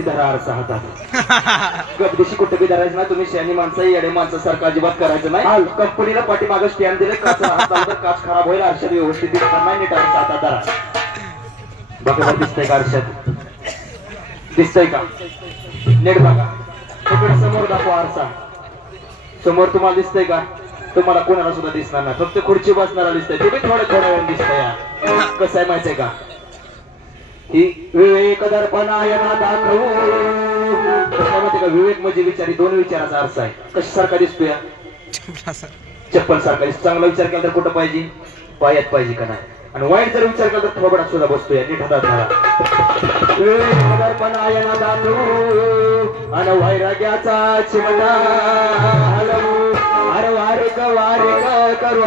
की धरा आरसा हातात गपदेशी कुठे बी धरायचं ना तुम्ही शहाणी माणसं येडे माणसं सारखं अजिबात करायचं नाही कंपनीला पाठीमागं स्टँड दिले काच काच खराब होईल आरशात व्यवस्थित दिसणार नाही नीट आरसा हातात धरा बघा दिसतंय का आरशात दिसतंय का नीट बघा तिकडे समोर दाखवा आरसा समोर तुम्हाला दिसतंय का तुम्हाला कोणाला सुद्धा दिसणार नाही फक्त खुर्ची बसणारा दिसतंय ते बी थोड्या वेळ दिसतंय कसं आहे माहितीये का ही विवेक दर्पणायना दाखवू का विवेक म्हणजे विचारी दोन विचाराचा अर्थ आहे कशासारखा दिसतोय चप्पल सारखा चांगला विचार केला तर कुठं पाहिजे पायात पाहिजे का नाही आणि वाईट जर विचार केला तर थोबडात सुद्धा बसतोय नीट हातात धरा विवेक दर्पणायना दाखवू आणि वैराग्याचा चिमटा हलवू अरे वारे करू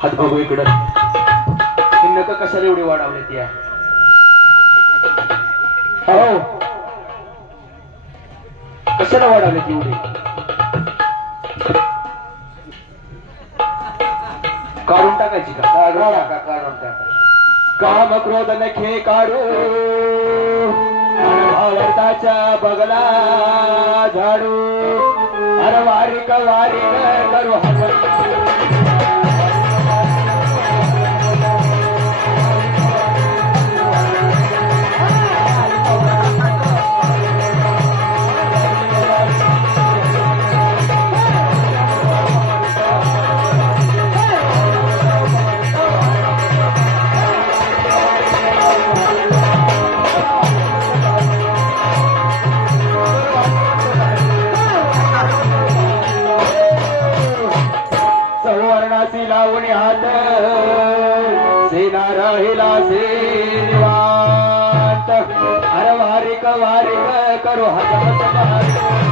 हात बघू इकडं नका कशाला एवढी वाढवली ती हो कशाला वाढवली ती एवढी काढून टाकायची का काढून टाका काम क्रोध नखे काढू भारताच्या बगला झाडू अरे वारिक करू लावणी हात सेना राहिला सेवांत अरे वारिक करू हात